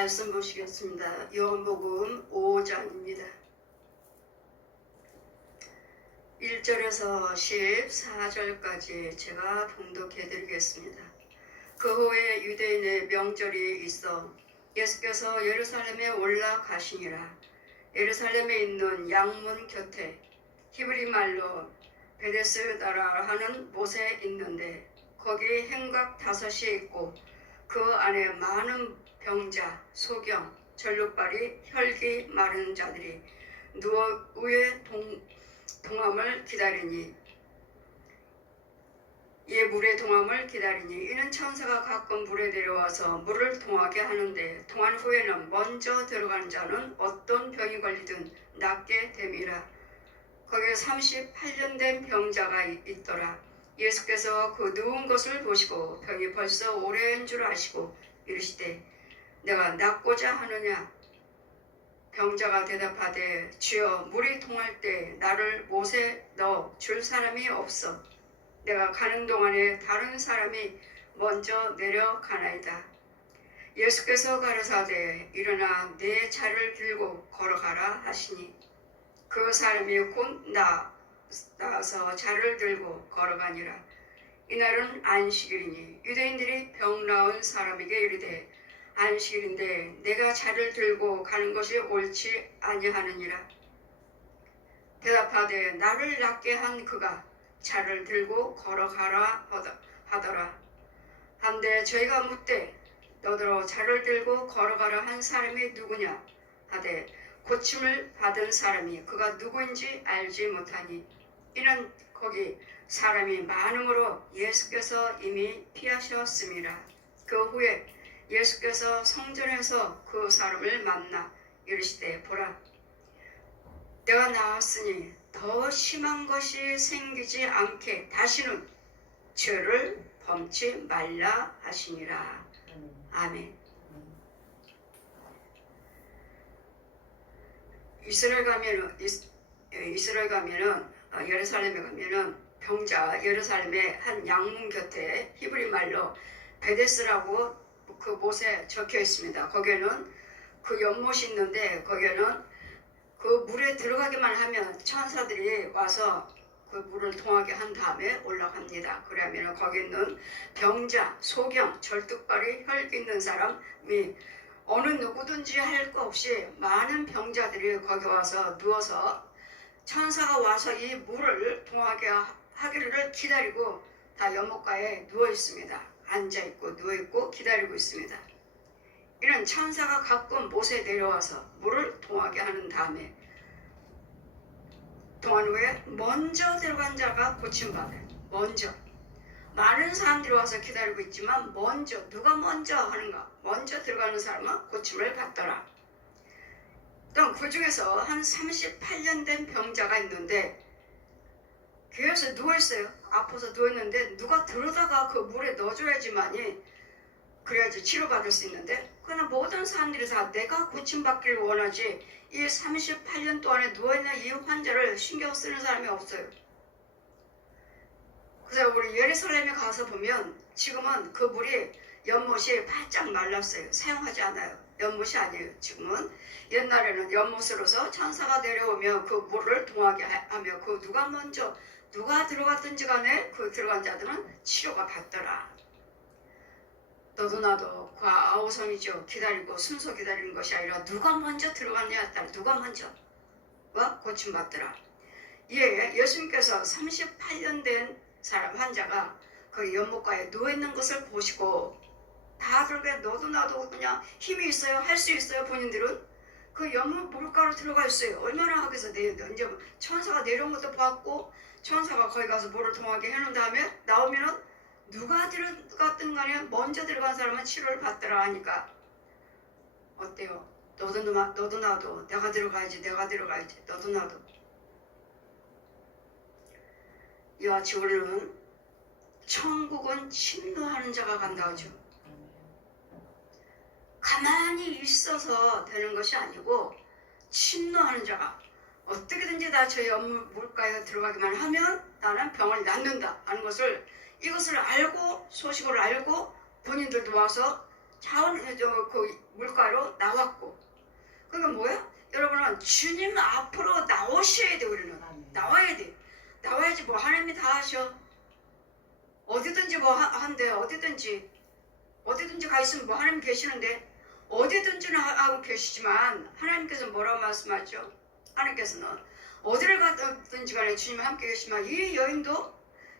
말씀 보시겠습니다. 요한복음 5장입니다. 1절에서 14절까지 제가 봉독해 드리겠습니다. 그 후에 유대인의 명절이 있어 예수께서 예루살렘에 올라가시니라. 예루살렘에 있는 양문 곁에 히브리 말로 베데스다라 하는 못에 있는데 거기 행각 5이 있고 그 안에 많은 병자, 소경, 절룩발이, 혈기 마른 자들이 누워 위에 동함을 기다리니 이에 물의 동함을 기다리니 이는 천사가 가끔 물에 내려와서 물을 동하게 하는데 동한 후에는 먼저 들어간 자는 어떤 병이 걸리든 낫게 됨이라. 거기에 38년 된 병자가 있더라. 예수께서 그 누운 것을 보시고 병이 벌써 오래인 줄 아시고 이르시되 내가 낫고자 하느냐? 병자가 대답하되 주여 물이 동할 때 나를 못에 넣어 줄 사람이 없어. 내가 가는 동안에 다른 사람이 먼저 내려가나이다. 예수께서 가르사대 일어나 내 자를 들고 걸어가라 하시니 그 사람이 곧 나아서 자를 들고 걸어가니라. 이날은 안식일이니 유대인들이 병 나은 사람에게 이르되 안식일인데 내가 자를 들고 가는 것이 옳지 아니하느니라. 대답하되 나를 낫게 한 그가 자를 들고 걸어가라 하더라. 한데 저희가 묻되 너더러 자를 들고 걸어가라 한 사람이 누구냐 하되 고침을 받은 사람이 그가 누구인지 알지 못하니 이는 거기 사람이 많음으로 예수께서 이미 피하셨음이라. 그 후에 예수께서 성전에서 그 사람을 만나 이르시되 보라 내가 나았으니 더 심한 것이 생기지 않게 다시는 죄를 범치 말라 하시니라. 아멘. 이스라엘 가면은 예루살렘에 가면은 병자 예루살렘의 한 양문 곁에 히브리 말로 베데스라고 그 못에 적혀 있습니다. 거기에는 그 연못이 있는데 거기에는 그 물에 들어가기만 하면 천사들이 와서 그 물을 통하게 한 다음에 올라갑니다. 그러면 거기 있는 병자, 소경, 절뚝발이, 혈기 있는 사람이 어느 누구든지 할 거 없이 많은 병자들이 거기 와서 누워서 천사가 와서 이 물을 통하게 하기를 기다리고 다 연못가에 누워 있습니다. 앉아 있고 누워 있고 기다리고 있습니다. 이런 천사가 가끔 못에 내려와서 물을 동하게 하는 다음에 동안 후에 먼저 들어간 자가 고침받아요. 먼저 많은 사람들이 와서 기다리고 있지만 먼저 누가 먼저 하는가? 먼저 들어가는 사람은 고침을 받더라. 또 그 중에서 한 38년 된 병자가 있는데 교회에서 누워있어요. 아파서 누워있는데 누가 들어다가 그 물에 넣어줘야지만이 그래야지 치료받을 수 있는데 그러나 모든 사람들이 다 내가 고침받기를 원하지 이 38년 동안에 누워있는 이 환자를 신경 쓰는 사람이 없어요. 그래서 우리 예루살렘에 가서 보면 지금은 그 물이 연못이 바짝 말랐어요. 사용하지 않아요. 연못이 아니에요. 지금은 옛날에는 연못으로서 천사가 내려오며 그 물을 동하게 하며 그 누가 들어갔든지 간에 그 들어간 자들은 치료가 받더라. 너도 나도 그 아우성이죠. 기다리고 순서 기다리는 것이 아니라 누가 먼저 들어갔냐에 따라 누가 먼저 고침받더라. 예, 예수님께서 38년 된 사람 환자가 그 연못가에 누워있는 것을 보시고 다들 너도 나도 그냥 힘이 있어요. 할 수 있어요. 본인들은 그 연못 물가로 들어가 있어요. 얼마나 하겠어. 이제 천사가 내려온 것도 봤고 천사가 거기 가서 물을 통하게 해놓은 다음에 나오면은 누가 들어갔든 간에 먼저 들어간 사람은 치료를 받더라 하니까 어때요? 너도 나도 내가 들어가야지 너도 나도. 이와 지금은 천국은 침노하는 자가 간다 하죠. 가만히 있어서 되는 것이 아니고 침노하는 자가 어떻게든지 나 저 물가에 들어가기만 하면 나는 병을 낫는다 하는 것을 이것을 알고 소식을 알고 본인들도 와서 그 물가로 나왔고. 그러니까 뭐야? 여러분은 주님 앞으로 나오셔야 돼. 우리는 나와야 돼. 나와야지 뭐 하나님이 다 하셔. 어디든지 뭐 한대. 어디든지 가 있으면 뭐 하나님 계시는데 어디든지는 하고 계시지만 하나님께서 뭐라고 말씀하죠? 하나님께서는 어디를 가든지 간에 주님이 함께 계시지만 이 여인도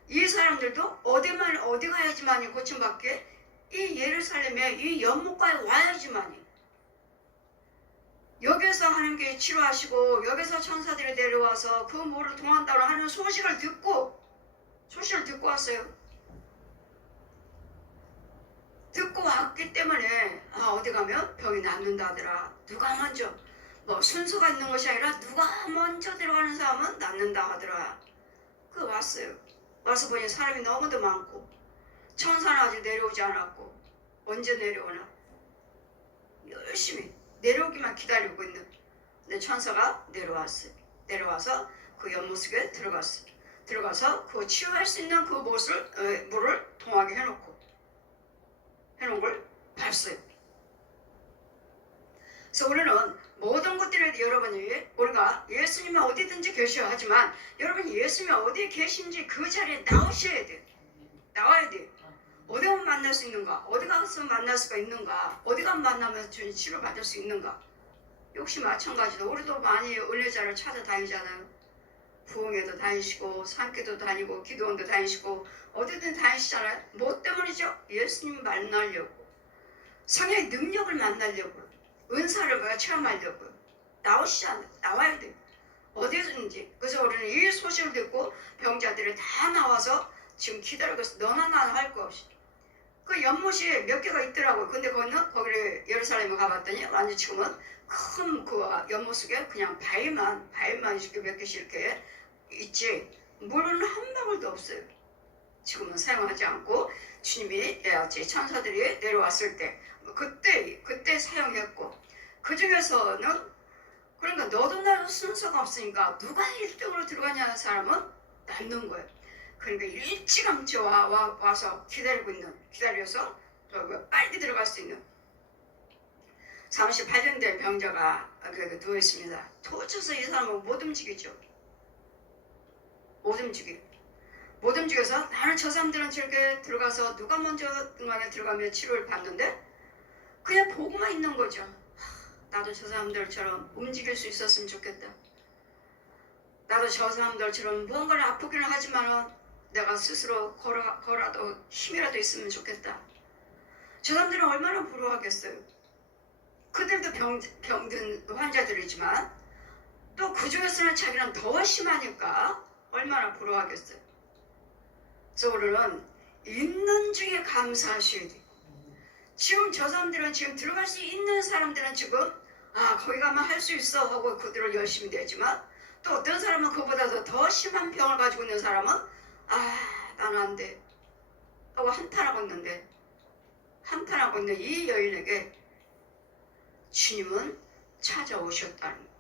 이 사람들도 어디 가야지만이 고침받게 이 예루살렘에 이 연못가에 와야지만이 여기서 하나님께 치료하시고 여기서 천사들이 내려와서 그 물을 통한다고 하는 소식을 듣고 왔어요. 듣고 왔기 때문에 어디 가면 병이 낫는다 하더라. 누가 먼저 뭐 순서가 있는 것이 아니라 누가 먼저 들어가는 사람은 낫는다 하더라. 그 왔어요. 와서 보니 사람이 너무도 많고 천사는 아직 내려오지 않았고 언제 내려오나 열심히 내려오기만 기다리고 있는 근데 천사가 내려왔어요. 내려와서 그 연못 속에 들어갔어요. 들어가서 그 치유할 수 있는 그 물을 통하게 해놓은 걸 봤어요. 그래서 우리는 모든 것들에 여러분이 우리가 예수님이 어디든지 계셔야 하지만 여러분이 예수님이 어디에 계신지 그 자리에 나오셔야 돼. 나와야 돼. 어디 가면 만날 수 있는가? 어디 가서 만날 수가 있는가? 어디 가면 만나면 주님 치료받을 수 있는가? 역시 마찬가지로 우리도 많이 은혜자를 찾아다니잖아요. 부흥회도 다니시고 산기도 다니고 기도원도 다니시고 어디든 다니시잖아요. 뭐 때문이죠? 예수님 만나려고 성령의 능력을 만나려고 은사를 체험하려고 나오시잖아요. 나와야 돼요. 어디든지. 그래서 우리는 이 소식을 듣고 병자들이 다 나와서 지금 기다리고 있어. 너나 나나 할 거 없이. 그 연못이 몇 개가 있더라고요. 근데 거기를 예루살렘에 가봤더니 완전 지금은 큰 그 연못 속에 그냥 바위만 이렇게 몇 개씩 이렇게 있지 물은 한 방울도 없어요. 지금은 사용하지 않고 주님이 천사들이 내려왔을 때 그때 사용했고 그 중에서는 그러니까 너도 나도 순서가 없으니까 누가 1등으로 들어가냐는 사람은 남는 거예요. 그러니까 일찌감치 와서 기다려서 빨리 들어갈 수 있는 38년 된 병자가 누워 있습니다. 도쳐서 이 사람은 못 움직이죠. 못 움직여서 나는 저 사람들은 저렇게 들어가서 누가 먼저 안에 들어가면 치료를 받는데 그냥 보고만 있는 거죠. 나도 저 사람들처럼 움직일 수 있었으면 좋겠다. 나도 저 사람들처럼 무언가를 아프기는 하지만은 내가 스스로 걸어도 힘이라도 있으면 좋겠다. 저 사람들은 얼마나 부러워하겠어요. 그들도 병든 환자들이지만 또 그 중에서는 자기는 더 심하니까 얼마나 부러워하겠어요. 그래서 우리는 있는 중에 감사하셔야 돼요. 지금 저 사람들은 지금 들어갈 수 있는 사람들은 지금 거기 가면 할 수 있어 하고 그들을 열심히 되지만 또 어떤 사람은 그보다 더 심한 병을 가지고 있는 사람은 나는 안 돼 하고 한탄하고 있는 이 여인에게 주님은 찾아오셨다는 거예요.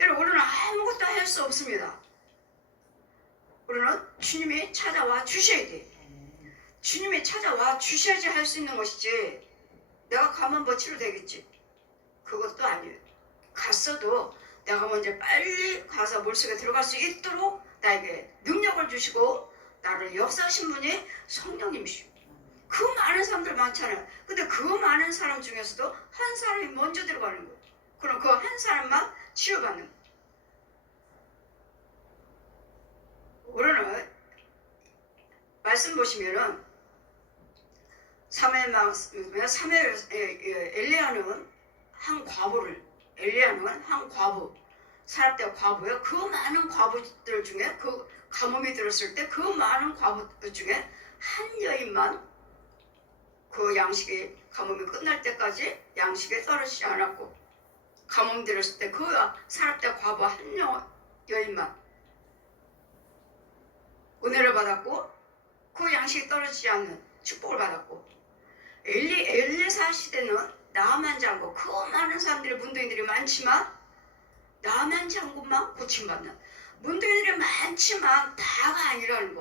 여러분 우리는 아무것도 할 수 없습니다. 우리는 주님이 찾아와 주셔야 돼. 주님이 찾아와 주셔야지 할 수 있는 것이지 내가 가면 뭐 치료되겠지. 그것도 아니에요. 갔어도 내가 먼저 빨리 가서 물속에 들어갈 수 있도록 나에게 능력을 주시고 나를 역사하신 분이 성령님이시고 그 많은 사람들 많잖아요. 근데 그 많은 사람 중에서도 한 사람이 먼저 들어가는 거예요. 그럼 그 한 사람만 치유받는 거예요. 우리는 말씀 보시면은 엘리야는 한 과부 사랍대 과부예요. 그 많은 과부들 중에 그 가뭄이 들었을 때 그 많은 과부 중에 한 여인만 그 양식이 가뭄이 끝날 때까지 양식에 떨어지지 않았고 가뭄 들었을 때 그 사랍대 과부 한 여인만 은혜를 받았고 그 양식이 떨어지지 않는 축복을 받았고 엘리사 시대는 나만 장군 그 많은 사람들이 문둥이들이 많지만 나만 장군만 고침받는 문둥이들이 많지만 다가 아니라는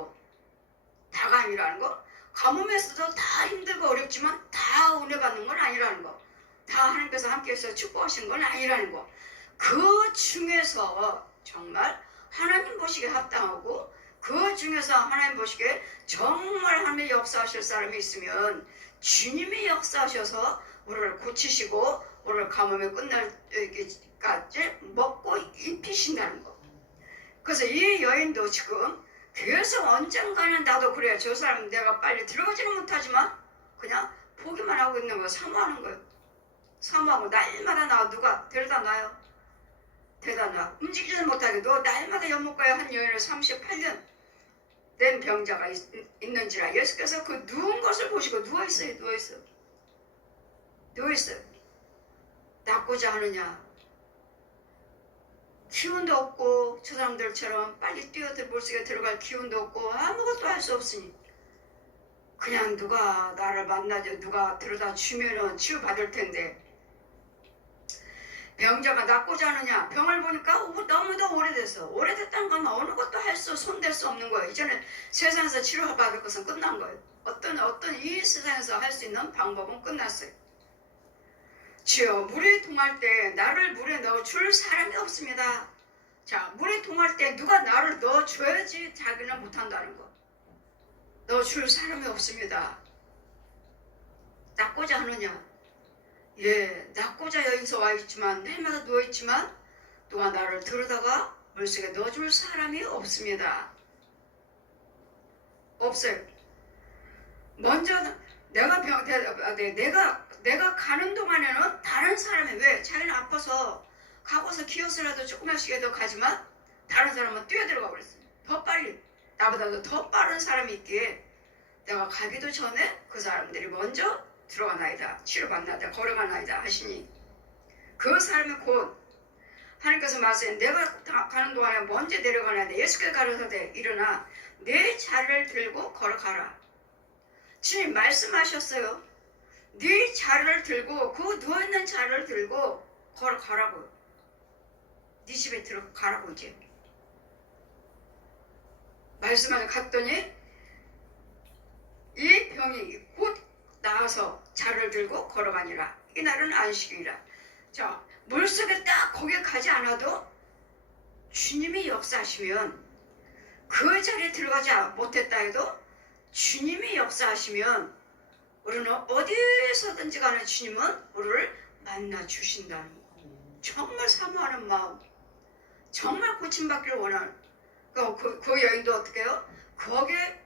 거 가뭄에서도 다 힘들고 어렵지만 다 은혜 받는 건 아니라는 거. 다 하나님께서 함께해서 축복하신 건 아니라는 거. 그 중에서 정말 하나님 보시기에 합당하고 그 중에서 하나님 보시기에 정말 하나님의 역사하실 사람이 있으면 주님이 역사하셔서 우리를 고치시고 우리를 가뭄에 끝날 때까지 먹고 입히신다는 거. 그래서 이 여인도 지금 계속 언젠가는 나도 그래. 저 사람 내가 빨리 들어가지는 못하지만 그냥 보기만 하고 있는 거 사모하는 거예요. 사모하고 날마다 나 누가 데려다 놔요. 데려다 놔. 움직이지는 못하게 너 날마다 연못가에 한 여인을 38년 된 병자가 있는지라 예수께서 그 누운 것을 보시고 누워있어요. 누워있어요. 낫고자 하느냐. 기운도 없고 저 사람들처럼 빨리 뛰어들 물속에 들어갈 기운도 없고 아무것도 할 수 없으니 그냥 누가 나를 만나죠. 누가 들어다 주면은 치유받을 텐데 병자가 낫고자 하느냐. 병을 보니까 너무도 오래됐어. 오래됐다는 건 어느 것도 손댈 수 없는 거예요. 이제는 세상에서 치료받을 것은 끝난 거예요. 어떤 이 세상에서 할 수 있는 방법은 끝났어요. 주여 물에 통할 때 나를 물에 넣어줄 사람이 없습니다. 자, 물에 통할 때 누가 나를 넣어줘야지 자기는 못한다는 거. 넣어줄 사람이 없습니다. 낫고자 하느냐. 예, 낫고자 여기서 와있지만 날마다 누워있지만 누가 나를 들여다가 물속에 넣어줄 사람이 없습니다. 없어요. 먼저 내가 가는 동안에는 다른 사람이 왜 자기는 아파서 가고서 기어서라도 조금씩이라도 가지만 다른 사람은 뛰어들어가 버렸어요. 더 빨리 나보다도 더 빠른 사람이 있기에 내가 가기도 전에 그 사람들이 먼저 들어가나이다. 치료받나이다. 걸어가나이다 하시니 그 사람이 곧 하나님께서 말씀해 내가 가는 동안에 먼저 내려가나이다. 예수께서 가르쳐되 일어나 내 자리를 들고 걸어가라. 주님 말씀하셨어요. 네 자리를 들고 그 누워있는 자리를 들고 걸어가라고. 네 집에 들어가라고 이제. 말씀하셔 갔더니 이 병이 곧 나와서 자리를 들고 걸어가니라. 이날은 안식일이라. 자, 물속에 딱 거기에 가지 않아도 주님이 역사하시면 그 자리에 들어가지 못했다 해도 주님이 역사하시면 우리는 어디서든지 간에 주님은 우리를 만나 주신다는 거. 정말 사모하는 마음, 정말 고침받기를 원하는 그 여인도 어떻게 해요? 거기에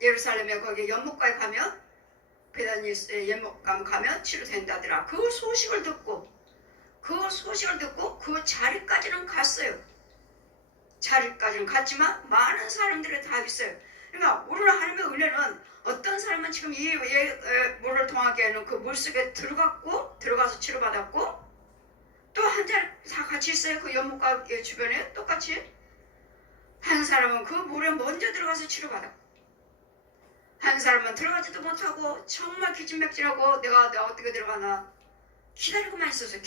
예루살렘에 거기 연못가에 가면 베다니 연못가 가면 치료된다더라. 그 소식을 듣고 그 자리까지는 갔어요. 자리까지는 갔지만 많은 사람들이 다 있어요. 그러니까 우리는 하나님의 은혜는 어떤 사람은 지금 이 물을 통하기에는 그 물속에 들어가서 치료받았고 또 한 자리 다 같이 있어요. 그 연못가 주변에 똑같이 한 사람은 그 물에 먼저 들어가서 치료받았고 한 사람은 들어가지도 못하고 정말 기진맥진하고 내가 어떻게 들어가나 기다리고만 있었어요.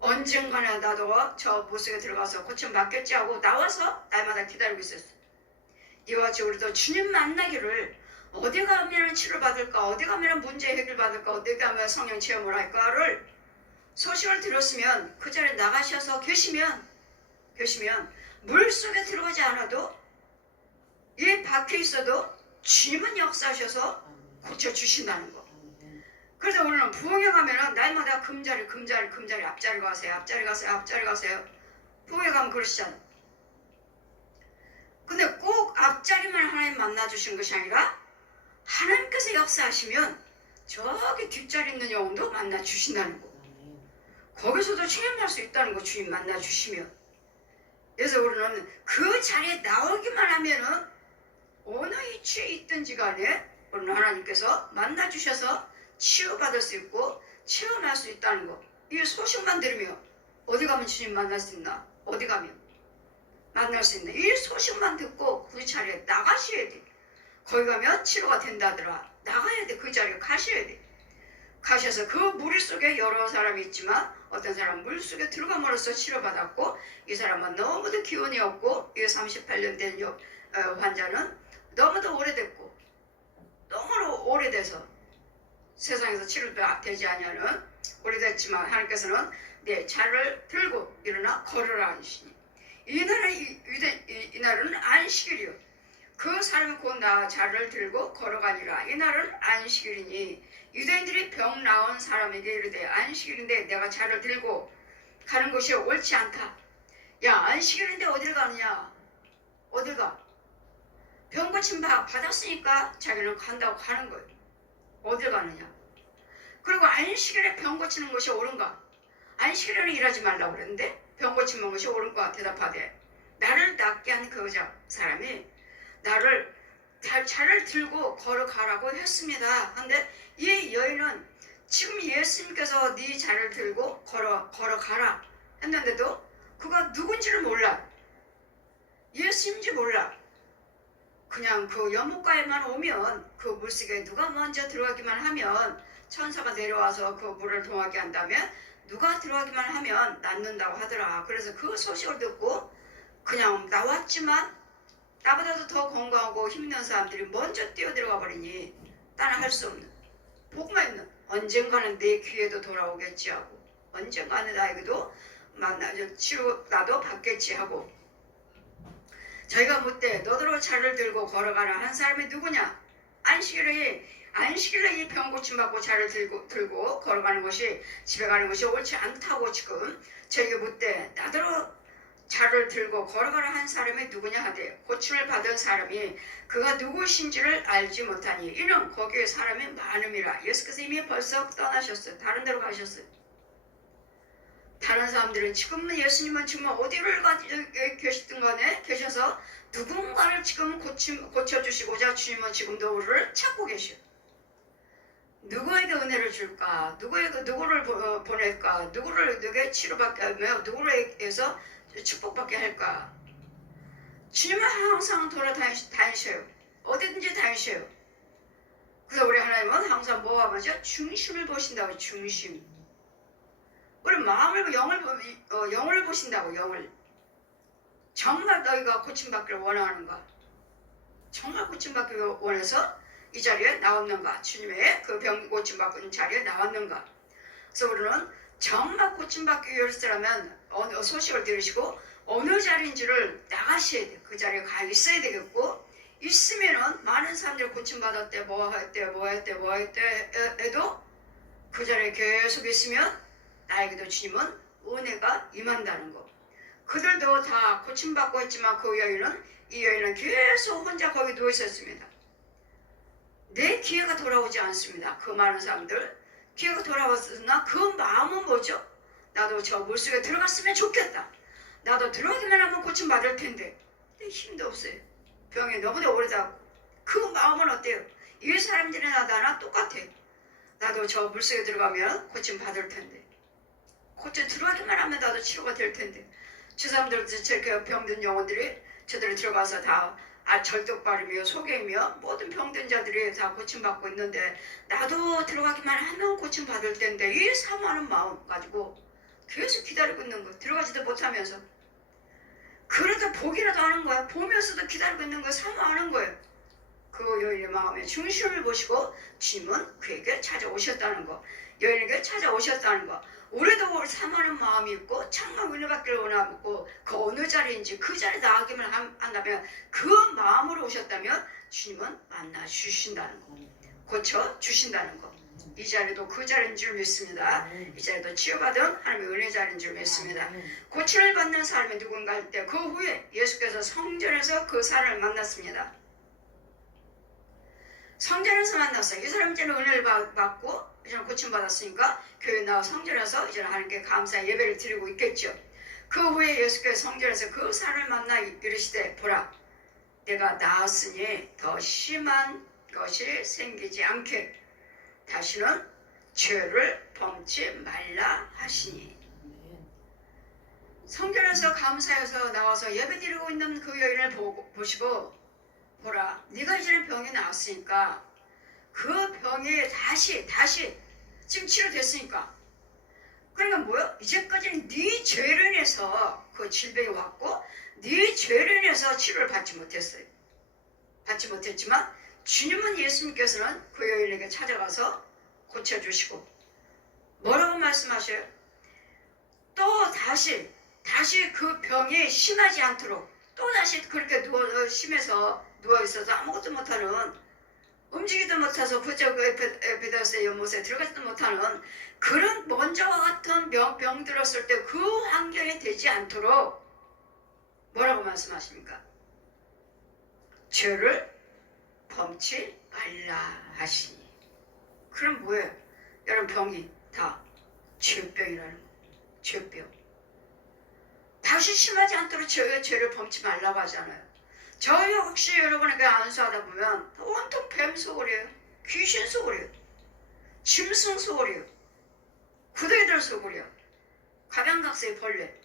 언젠가나 나도 저 물속에 들어가서 고침 받겠지 하고 나와서 날마다 기다리고 있었어요. 이와 같이 우리도 주님 만나기를 어디 가면 치료받을까, 어디 가면 문제 해결받을까, 어디 가면 성령 체험을 할까를 소식을 들었으면 그 자리에 나가셔서 계시면 물속에 들어가지 않아도 이 밖에 있어도 주님은 역사하셔서 고쳐주신다는 거. 그래서 우리는 부흥회 가면은 날마다 금자리 앞자리 가세요. 부흥회 가면 그러시잖아요. 근데 꼭 앞자리만 하나님 만나주신 것이 아니라 하나님께서 역사하시면 저기 뒷자리 있는 영혼도 만나주신다는 거. 거기서도 체험할 수 있다는 거. 주님 만나주시면. 그래서 우리는 그 자리에 나오기만 하면은 어느 위치에 있든지 간에 우리는 하나님께서 만나주셔서 치유받을 수 있고 체험할 수 있다는 거. 이 소식만 들으면 어디 가면 주님 만날 수 있나? 어디 가면 만날 수 있나? 이 소식만 듣고 그 자리에 나가셔야 돼. 거기 가면 치료가 된다더라. 나가야 돼. 그 자리에 가셔야 돼. 가셔서 그 물속에 여러 사람이 있지만 어떤 사람은 물속에 들어감으로써 치료받았고 이 사람은 너무도 기운이 없고 이 38년 된 환자는 너무도 오래됐고 너무 오래돼서 세상에서 치료되지 아니하는 오래됐지만 하나님께서는 내 자를 들고 일어나 걸으라 하시니 이 날은 안식일이요 그 사람이 곧 나 자를 들고 걸어가니라. 이 날은 안식일이니 유대인들이 병 나은 사람에게 이르되 안식일인데 내가 자를 들고 가는 것이 옳지 않다. 야 안식일인데 어딜 가느냐. 어딜 가. 병 고침 받았으니까 자기는 간다고 가는 거예요. 어딜 가느냐. 그리고 안식일에 병 고치는 것이 옳은가. 안식일에는 일하지 말라고 그랬는데 병 고치는 것이 옳은가 대답하되 나를 낫게 한 그 사람이 나를 자를 들고 걸어가라고 했습니다. 근데 이 여인은 지금 예수님께서 네 자를 들고 걸어가라 했는데도 그가 누군지를 몰라. 예수님인지 몰라. 그냥 그 연못가에만 오면 그 물속에 누가 먼저 들어가기만 하면 천사가 내려와서 그 물을 동하게 한다면 누가 들어가기만 하면 낫는다고 하더라. 그래서 그 소식을 듣고 그냥 나왔지만 나보다도 더 건강하고 힘있는 사람들이 먼저 뛰어들어가 버리니 나는 할 수 없는 복만 있는 언젠가는 내 귀에도 돌아오겠지 하고 언젠가는 나에게도 치료 나도 받겠지 하고 저희가 묻되 너더러 자를 들고 걸어가라 한 사람이 누구냐. 안식일에 이 병 고침받고 자를 들고 걸어가는 것이 집에 가는 것이 옳지 않다고 지금 저희가 묻되 나더러 자를 들고 걸어가라 한 사람이 누구냐 하되 고침을 받은 사람이 그가 누구신지를 알지 못하니 이는 거기에 사람이 많음이라. 예수께서 이미 벌써 떠나셨어요. 다른 데로 가셨어요. 다른 사람들은 지금은 예수님은 지금 어디를 계시든 간에 계셔서 누군가를 지금 고쳐주시고자 주님은 지금도 우리를 찾고 계셔요. 누구에게 은혜를 줄까? 누구를 보낼까? 누구에게 치료받게 하며 누구에게서 축복받게 할까? 주님은 항상 돌아다니셔요. 어디든지 다니셔요. 그래서 우리 하나님은 항상 뭐가 먼저 중심을 보신다고. 중심. 우리 마음을 영을 보신다고. 영을. 정말 너희가 고침받기를 원하는가? 정말 고침받기를 원해서 이 자리에 나왔는가? 주님의 그 병 고침받는 자리에 나왔는가? 그래서 우리는 정말 고침받기 위해서라면 소식을 들으시고 어느 자리인지를 나가셔야 돼. 그 자리에 가 있어야 되겠고 있으면은 많은 사람들이 고침받았대 뭐 했대 해도 그 자리에 계속 있으면 나에게도 주님은 은혜가 임한다는 거. 그들도 다 고침받고 했지만 이 여인은 계속 혼자 거기 누워 있었습니다. 내 기회가 돌아오지 않습니다. 그 많은 사람들 기회가 돌아왔으나 그 마음은 뭐죠? 나도 저 물속에 들어갔으면 좋겠다. 나도 들어가기만 하면 고침받을 텐데 근데 힘도 없어요. 병이 너무나 오래다고. 그 마음은 어때요? 이 사람들이나 나나 똑같아. 나도 저 물속에 들어가면 고침받을 텐데 고쳐 들어가기만 하면 나도 치료가 될 텐데 저 사람들도 저렇게 병든 영혼들이 저들이 들어가서 다 절뚝발이며 소개이며 모든 병든 자들이 다 고침받고 있는데 나도 들어가기만 하면 고침받을 텐데 이 사모하는 마음 가지고 계속 기다리고 있는 거. 들어가지도 못하면서 그래도 보기라도 하는 거야. 보면서도 기다리고 있는 거 사모하는 거예요. 그 여인의 마음의 중심을 보시고 주님은 그에게 찾아오셨다는 거. 여인에게 찾아오셨다는 거. 우리도 사모하는 마음이 있고 정말 은혜받기를 원하고 그 어느 자리인지 그 자리에 나가기만 한다면 그 마음으로 오셨다면 주님은 만나 주신다는 거. 고쳐 주신다는 거. 이 자리도 그 자리인 줄 믿습니다. 이 자리도 치유받은 하나님의 은혜 자리인 줄 믿습니다. 고침을 받는 사람이 누군가 할 때 그 후에 예수께서 성전에서 그 사람을 만났습니다. 성전에서 만났어요. 이 사람 이제는 은혜를 받고 이제는 고침받았으니까 교회 나와 성전에서 이제는 하나님께 감사의 예배를 드리고 있겠죠. 그 후에 예수께서 성전에서 그 사람을 만나 이르시되 보라 내가 나았으니 더 심한 것이 생기지 않게 다시는 죄를 범치 말라 하시니. 성전에서 감사해서 나와서 예배드리고 있는 그 여인을 보시고 보라 네가 이제는 병이 나았으니까 그 병이 다시 지금 치료됐으니까 그러니까 뭐요? 이제까지는 네 죄로 인해서 그 질병이 왔고 네 죄로 인해서 치료를 받지 못했어요. 받지 못했지만 주님은 예수님께서는 그 여인에게 찾아가서 고쳐주시고 뭐라고 말씀하셔요? 또 다시 그 병이 심하지 않도록 또 다시 그렇게 심해서 누워있어서 아무것도 못하는 움직이도 못해서 그저 그 에피더스의 연못에 들어가지도 못하는 그런 먼저와 같은 병 들었을 때 그 환경이 되지 않도록 뭐라고 말씀하십니까? 죄를 범치 말라 하시니. 그럼 뭐예요? 여러분 병이 다 죄병이라는 거. 죄병. 다시 심하지 않도록 죄를 범치 말라고 하잖아요. 저희 혹시 여러분에게 안수하다 보면 온통 뱀 소굴이에요. 귀신 소굴이에요. 짐승 소굴이에요. 구더기들 소굴이에요. 가변각색의 벌레.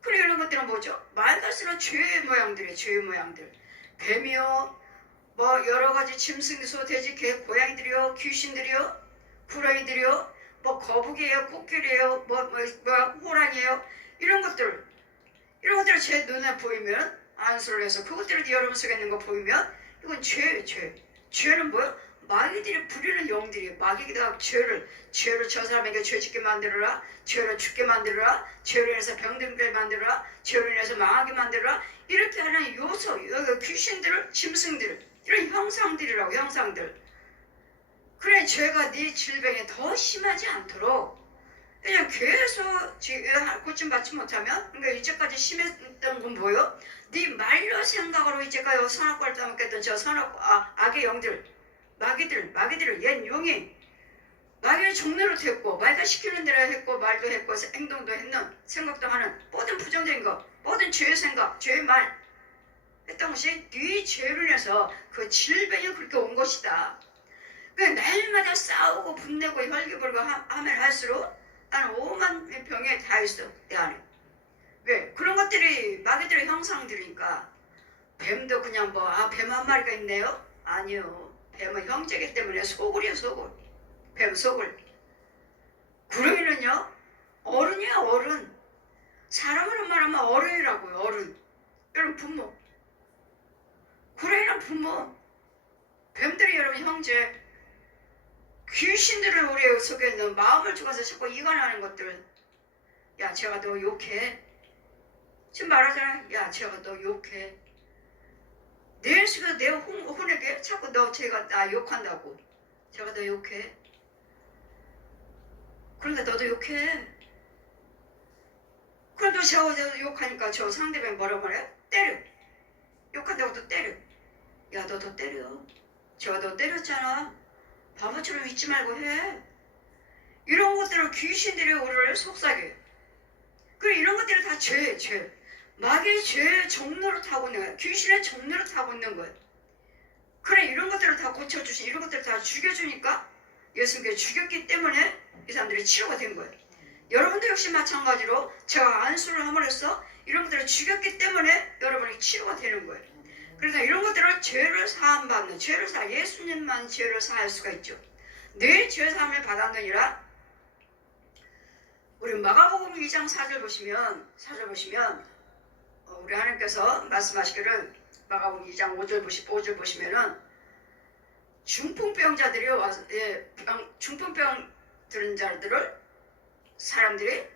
그리고 이런 것들은 뭐죠? 말 갈수록 죄의 모양들이에요. 죄의 모양들. 뱀이요. 뭐 여러가지 짐승소, 돼지, 개, 고양이들이요. 귀신들이요. 구렁이들이요. 뭐 거북이에요. 코끼리에요. 호랑이에요. 이런 것들을 제 눈에 보이면 안수를 해서 그것들을 여러분 속에 있는 거 보이면 이건 죄예요. 죄는 뭐예요? 마귀들이 부리는 영들이에요. 마귀가 죄를 저 사람에게 죄 짓게 만들어라. 죄를 죽게 만들어라. 죄로 인해서 병들게 만들어라. 죄로 인해서 망하게 만들어라. 이렇게 하는 요소, 귀신들을, 짐승들, 이런 형상들이라고. 형상들. 그래 죄가 네 질병에 더 심하지 않도록 그냥 계속 고침받지 못하면, 그러니까 이제까지 심했던 건 뭐예요? 네 말로 생각으로 이제까지 선악과를 따먹겠던 저 악의 영들, 마귀들을 옛 용이 마귀를 종로로 했고, 마귀가 시키는 대로 했고, 말도 했고, 행동도 했는, 생각도 하는 모든 부정적인 것, 모든 죄의 생각, 죄의 말 했던 것이 네 죄로 인해서 그 질병이 그렇게 온 것이다. 그러니까 날마다 싸우고 분내고 혈기 불고 하면 할수록 나는 오만 병에 다 있어, 내 안에. 왜? 그런 것들이 마귀들의 형상들이니까. 뱀도 그냥 뱀 한 마리가 있네요? 아니요. 뱀은 형제이기 때문에 소굴이에요, 소굴. 뱀 소굴. 구렁이는요? 어른이야, 어른. 사람으로 말하면 어른이라고요, 어른. 여러분 부모. 구렁이는 부모. 뱀들이 여러분 형제. 귀신들을 우리 속에 있는 마음을 죽어서 자꾸 이간하는 것들. 야, 제가 너 욕해. 지금 말하잖아. 야, 제가 너 욕해. 내 속에서 내 혼에게 자꾸 제가 나 욕한다고. 제가 너 욕해. 그러니까 너도 욕해. 그럼 또 제가 욕하니까 저 상대방이 뭐라고 말해? 때려. 욕한다고 또 때려. 야, 너 더 때려. 제가 너 때렸잖아. 바보처럼 잊지 말고 해. 이런 것들을 귀신들이 우리를 속삭여. 그리고 이런 것들이 다 죄. 마귀의 죄의 종로를 타고 있는 거야. 귀신의 종로를 타고 있는 거야. 그래, 이런 것들을 다 고쳐주시, 이런 것들을 다 죽여주니까 예수님께 죽였기 때문에 이 사람들이 치료가 된 거예요. 여러분도 역시 마찬가지로 제가 안수를 함으로써 이런 것들을 죽였기 때문에 여러분이 치료가 되는 거예요. 그래서 이런 것들을 죄를 사함받는, 예수님만 죄를 사할 수가 있죠. 내 죄 사함을 받았느니라. 우리 마가복음 2장 4절 보시면 우리 하나님께서 말씀하시기를 마가복음 2장 5절 보시면은 중풍병자들이 와서 중풍병 들은 자들을 사람들이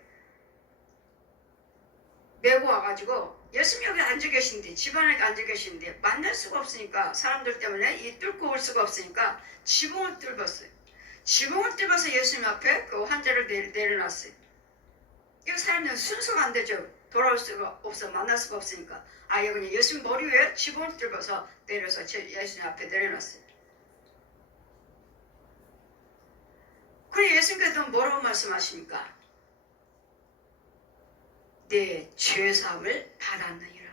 메고 와가지고 예수님 여기 앉아 계신데, 집안에 앉아 계신데 만날 수가 없으니까, 사람들 때문에 이 뚫고 올 수가 없으니까 지붕을 뚫었어요. 지붕을 뚫어서 예수님 앞에 그 환자를 내려놨어요. 이거 사람들은 순서가 안 되죠. 돌아올 수가 없어, 만날 수가 없으니까. 아예 그냥 예수님 머리 위에 지붕을 뚫어서 내려서 예수님 앞에 내려놨어요. 그래, 예수님께서 뭐라고 말씀하십니까? 내 죄사함을 받았느니라.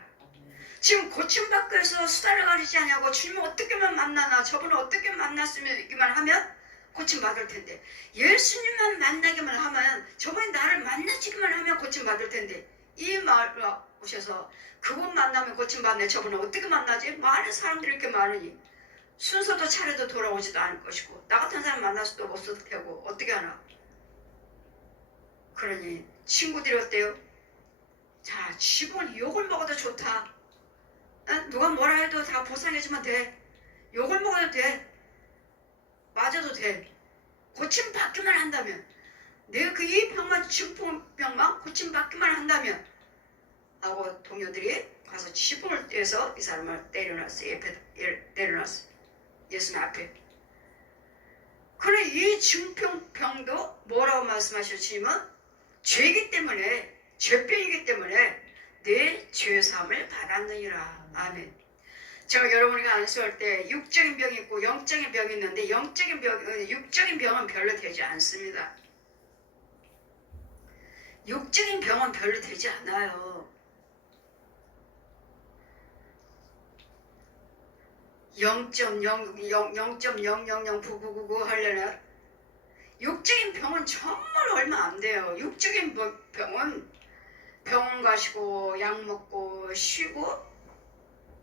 지금 고침받고 해서 수다를 가리지 않냐고, 주님 어떻게만 만나나, 저분을 어떻게 만났으면 하면 고침받을 텐데, 예수님만 만나기만 하면, 저분이 나를 만나지기만 하면 고침받을 텐데, 이 말을 오셔서 그분 만나면 고침받네, 저분을 어떻게 만나지? 많은 사람들이 이렇게 많으니 순서도 차례도 돌아오지도 않을 것이고, 나 같은 사람 만날 수도 없을 테고 어떻게 하나. 그러니 친구들이 어때요? 자, 집은 욕을 먹어도 좋다. 누가 뭐라 해도 다 보상해주면 돼. 욕을 먹어도 돼. 맞아도 돼. 고침받기만 한다면, 내가 그 이 병만, 중풍병만 고침받기만 한다면 하고 동료들이 가서 지붕을 떼서 이 사람을 때려놨어요. 옆에 때려놨어요. 예수님 앞에. 그래, 이 중풍병도 뭐라고 말씀하셨죠? 주님은 죄이기 때문에, 죄병이기 때문에 내 죄사함을 받았느니라. 아멘. 제가 여러분과 안수할 때 육적인 병이 있고 영적인 병이 있는데 육적인 병은 별로 되지 않습니다. 육적인 병은 별로 되지 않아요. 0.0009999 하려나? 육적인 병은 정말 얼마 안 돼요. 육적인 병은 병원 가시고 약 먹고 쉬고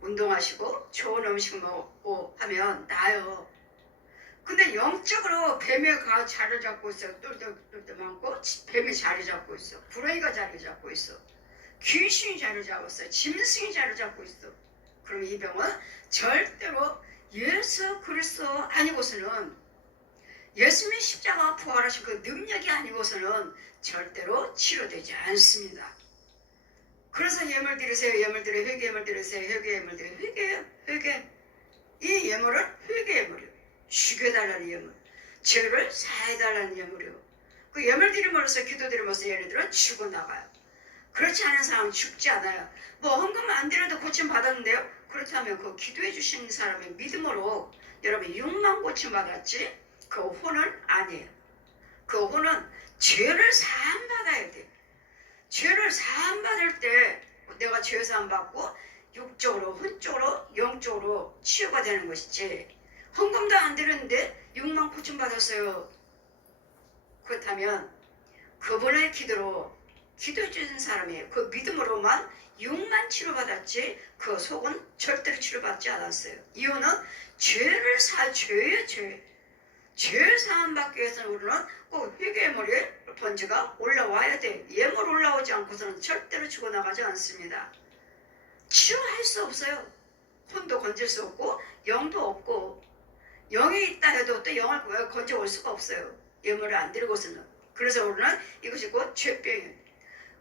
운동하시고 좋은 음식 먹고 하면 나아요. 근데 영적으로 뱀이 자리 잡고 있어. 똘똘똘똘 많고 뱀이 자리 잡고 있어. 불행이가 자리 잡고 있어. 귀신이 자리 잡았어요. 짐승이 자리 잡고 있어. 그럼 이 병은 절대로 예수 그리스도 아니고서는, 예수님의 십자가 부활하신 그 능력이 아니고서는 절대로 치료되지 않습니다. 그래서 예물 드리세요. 예물 드려. 회개 예물 드리세요. 회개 예물 드려. 회개. 이 예물은 회개 예물이에요. 죽여달라는 예물. 죄를 사해달라는 예물이에요. 그 예물 드림으로써 기도 드림으로써 얘네들은 죽어나가요. 그렇지 않은 사람은 죽지 않아요. 뭐 헌금 안 드려도 고침 받았는데요. 그렇다면 그 기도해 주시는 사람의 믿음으로 여러분 6만 고침 받았지? 그 혼은 아니에요. 그 혼은 죄를 사함 받아야 돼. 죄를 사함 받을 때 내가 죄 사함 받고 육적으로, 혼적으로, 영적으로 치유가 되는 것이지. 헌금도 안 드렸는데 6만 고침 받았어요. 그렇다면 그분의 기도로 기도해 주는 사람이 그 믿음으로만 6만 치료받았지 그 속은 절대로 치료받지 않았어요. 이유는 죄를 죄 사함 받기 위해서는 우리는 꼭 회개물이 번지가 올라와야 돼. 예물 올라오지 않고서는 절대로 죽어나가지 않습니다. 치유할 수 없어요. 혼도 건질 수 없고 영도 없고, 영이 있다 해도 또 영을 건져올 수가 없어요. 예물을 안 드리고서는. 그래서 우리는 이것이 곧 죄병이에요.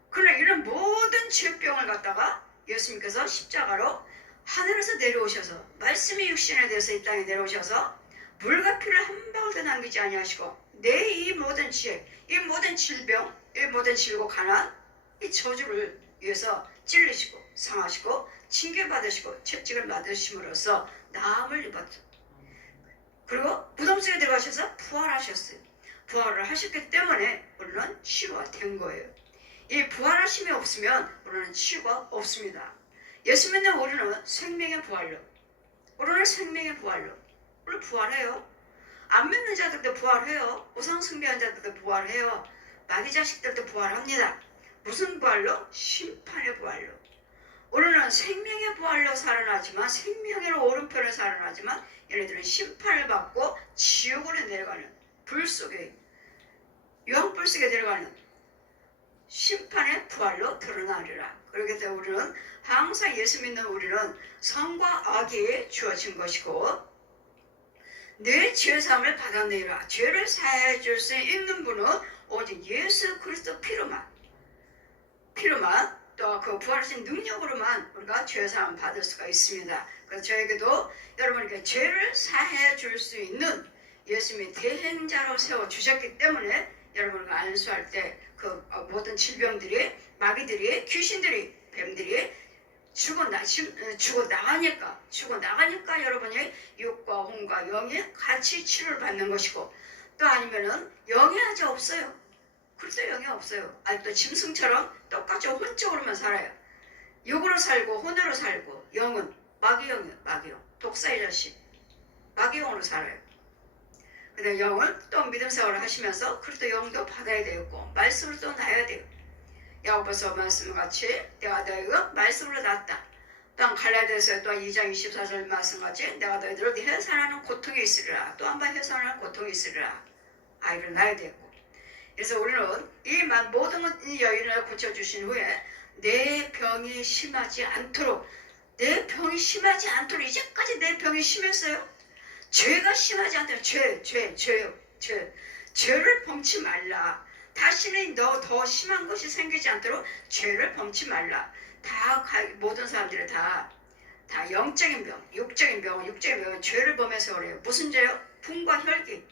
그러나 이런 모든 죄병을 갖다가 예수님께서 십자가로 하늘에서 내려오셔서, 말씀이 육신에 대해서 이 땅에 내려오셔서 물과 피를 한 방울도 남기지 아니하시고 내 이 모든 죄, 이 모든 질병, 이 모든 질고 가난, 이 저주를 위해서 찔리시고 상하시고 징계받으시고 채찍을 맞으심으로써 나음을 입었죠. 그리고 무덤 속에 들어가셔서 부활하셨어요. 부활을 하셨기 때문에 우리는 치유가 된 거예요. 이 부활하심이 없으면 우리는 치유가 없습니다. 예수 믿는 우리는 생명의 부활로, 우리는 생명의 부활로, 우리 부활해요. 안 믿는 자들도 부활해요. 우상 숭배한 자들도 부활해요. 마귀 자식들도 부활합니다. 무슨 부활로? 심판의 부활로. 우리는 생명의 부활로 살아나지만, 생명의 오른편에 살아나지만 얘네들은 심판을 받고 지옥으로 내려가는, 불 속에, 유황불 속에 내려가는 심판의 부활로 드러나리라. 그렇기 때문에 우리는 항상 예수 믿는 우리는 선과 악이 주어진 것이고, 내 죄사함을 받아내라. 죄를 사해 줄 수 있는 분은 오직 예수 그리스도 피로만 또 그 부활하신 능력으로만 우리가 죄사함 받을 수가 있습니다. 그래서 저에게도 여러분에게 죄를 사해 줄 수 있는 예수님이 대행자로 세워주셨기 때문에 여러분과 안수할 때 그 모든 질병들이, 마귀들이, 귀신들이, 뱀들이 죽어나가니까 여러분이 육과 혼과 영이 같이 치료를 받는 것이고, 또 아니면은 영이 아직 없어요. 그래서 영이 없어요. 아직도 짐승처럼 똑같이 혼적으로만 살아요. 육으로 살고 혼으로 살고, 영은 마귀영이에요. 마귀영, 독사의 자식, 마귀영으로 살아요. 근데 영을 또 믿음 생활을 하시면서 그래도 영도 받아야 되고 말씀을 또 놔야 돼요. 야고보서 말씀같이 내가 너희가 말씀으로 낳았다. 또한 갈라디아서 또한 2장 24절 말씀같이 내가 너희들을 해산하는 고통이 있으리라. 또 한 번 해산하는 고통이 있으리라. 아이를 낳아야 되고. 그래서 우리는 이 모든 여인을 고쳐주신 후에 내 병이 심하지 않도록 내 병이 심하지 않도록 이제까지 내 병이 심했어요? 죄가 심하지 않도록 죄요. 죄를 범치 말라. 다시는 너 더 심한 것이 생기지 않도록 죄를 범치 말라. 모든 사람들이 다 영적인 병, 육적인 병은 죄를 범해서 그래요. 무슨 죄요? 분과 혈기.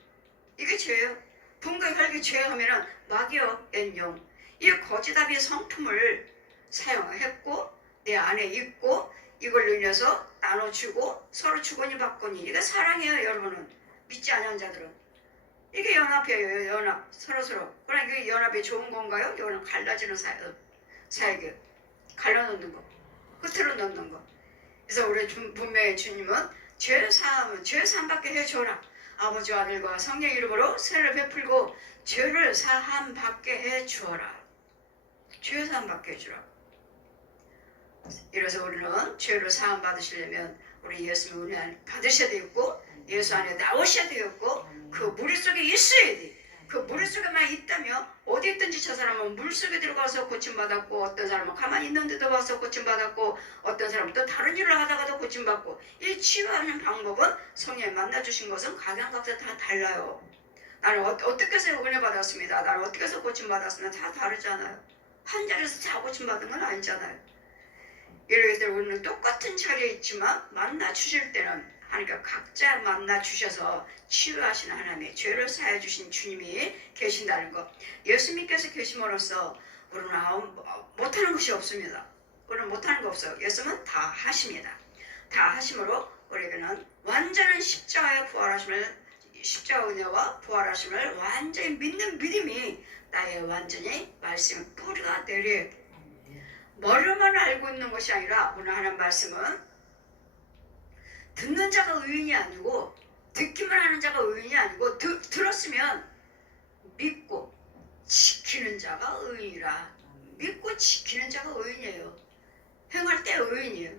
이게 죄예요. 분과 혈기 죄하면은 마귀요, 연용. 이 거짓아비의 성품을 사용했고 내 안에 있고 이걸로 인해서 나눠주고 서로 주거니 받거니 이게 사랑이에요. 여러분은 믿지 않는 자들은 이게 연합이에요. 연합 서로. 그러나 이게 연합이 좋은 건가요? 이거는 갈라지는 사역이에요. 갈라놓는 거, 끝으로 넣는 거. 그래서 우리 분명히 주님은 죄 사함받게 해줘라. 아버지와 아들과 성령 이름으로 세를 베풀고 죄를 사함받게 해주어라. 죄 사함받게 해주라. 이래서 우리는 죄를 사함 받으시려면 우리 예수님 은혜 받으셔야 되겠고 예수 안에 나오셔야 되겠고 그 머릿속에 있어야 돼. 그 머릿속에만 있다면 어디 있든지 저 사람은 물속에 들어가서 고침받았고 어떤 사람은 가만히 있는데도 와서 고침받았고 어떤 사람은 또 다른 일을 하다가도 고침받고 이 치유하는 방법은 성령이 만나주신 것은 각양각색 다 달라요. 나는 어떻게 해서 은혜 받았습니다. 나는 어떻게 해서 고침받았습니다. 다 다르잖아요. 한 자리에서 다 고침받은 건 아니잖아요. 이렇게 되면 우리는 똑같은 자리에 있지만 만나 주실 때는 하니까 각자 만나 주셔서 치유하시는 하나님의 죄를 사해 주신 주님이 계신다는 것. 예수님께서 계심으로써 우리는 못하는 것이 없습니다. 우리는 못하는 거 없어요. 예수님은 다 하십니다. 다 하심으로 우리에게는 완전한 십자가의 십자가 은혜와 부활하심을 완전히 믿는 믿음이 나의 완전히 말씀의 뿌리가 내려야 돼. 머리로만 알고 있는 것이 아니라 오늘 하는 말씀은 듣는 자가 의인이 아니고 듣기만 하는 자가 의인이 아니고 들었으면 믿고 지키는 자가 의인이라. 믿고 지키는 자가 의인이에요. 행할 때 의인이에요.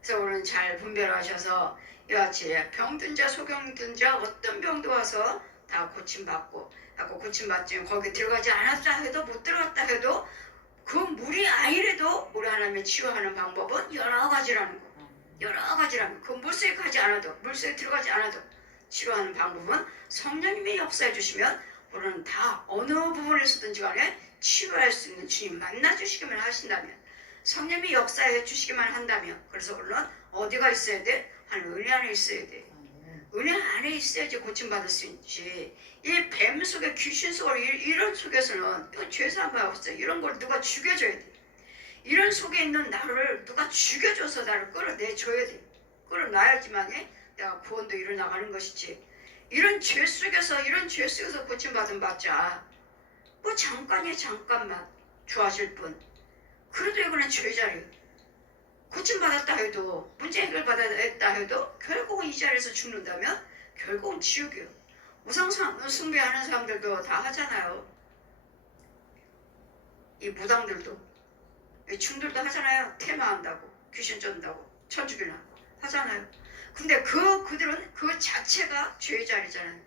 그래서 오늘 잘 분별하셔서 이같이 병든 자 소경든 자 어떤 병도 와서 다 고침받고 고침받지만 거기 들어가지 않았다 해도 못 들어갔다 해도 그 물이 아니래도 우리 하나님의 치유하는 방법은 여러 가지라는 거. 그 물속에 가지 않아도 물속에 들어가지 않아도 치료하는 방법은 성령님이 역사해 주시면 우리는 다 어느 부분에서든지 간에 치료할 수 있는 주님 만나 주시기만 하신다면 성령님이 역사해 주시기만 한다면 그래서 우리는 어디가 있어야 돼? 하나님 은혜 안에 있어야 돼. 은혜 안에 있어야지 고침받을 수 있지. 이 뱀 속에 귀신 속에 이런 속에서는 죄사함이 없어요. 이런 걸 누가 죽여줘야 돼. 이런 속에 있는 나를 누가 죽여줘서 나를 끌어내줘야 돼. 끌어놔야지만 내가 구원도 일어나가는 것이지. 이런 죄 속에서 고침받은 받자. 뭐 잠깐만 좋아질 뿐. 그래도 이거는 죄자리예요. 고침받았다 해도 문제 해결받았다 해도 결국은 이 자리에서 죽는다면 결국은 지옥이에요. 우상 숭배하는 사람들도 다 하잖아요. 이 무당들도 이 충들도 하잖아요. 테마한다고 귀신 쫓는다고 천주교나 하잖아요. 근데 그들은 그 자체가 죄의 자리잖아요.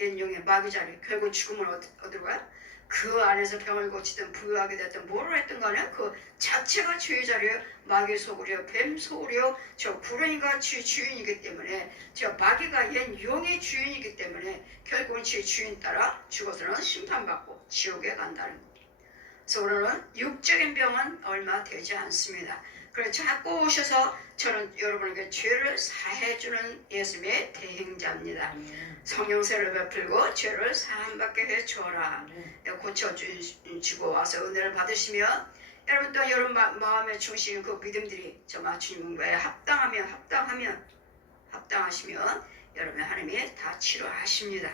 옛용의 마귀 자리. 결국 죽음을 어디로 가요? 그 안에서 병을 고치든 부유하게 됐든 뭐를 했든 간에 그 자체가 죄의 자리예요. 마귀 소굴이요 뱀 소굴이요 저 구렁이가 주인이기 때문에 저 마귀가 옛 용의 주인이기 때문에 결국은 제 주인 따라 죽어서는 심판받고 지옥에 간다는 거. 그래서 오늘은 육적인 병은 얼마 되지 않습니다. 그래서 자꾸 오셔서 저는 여러분에게 죄를 사해주는 예수님의 대행자입니다. 성령세를 베풀고 죄를 사함받게 해주어라. 고쳐주고 와서 은혜를 받으시면 여러분 또 여러분 마음에 주신 그 믿음들이 정말 주님과에 합당하시면 여러분 하나님이 다 치료하십니다.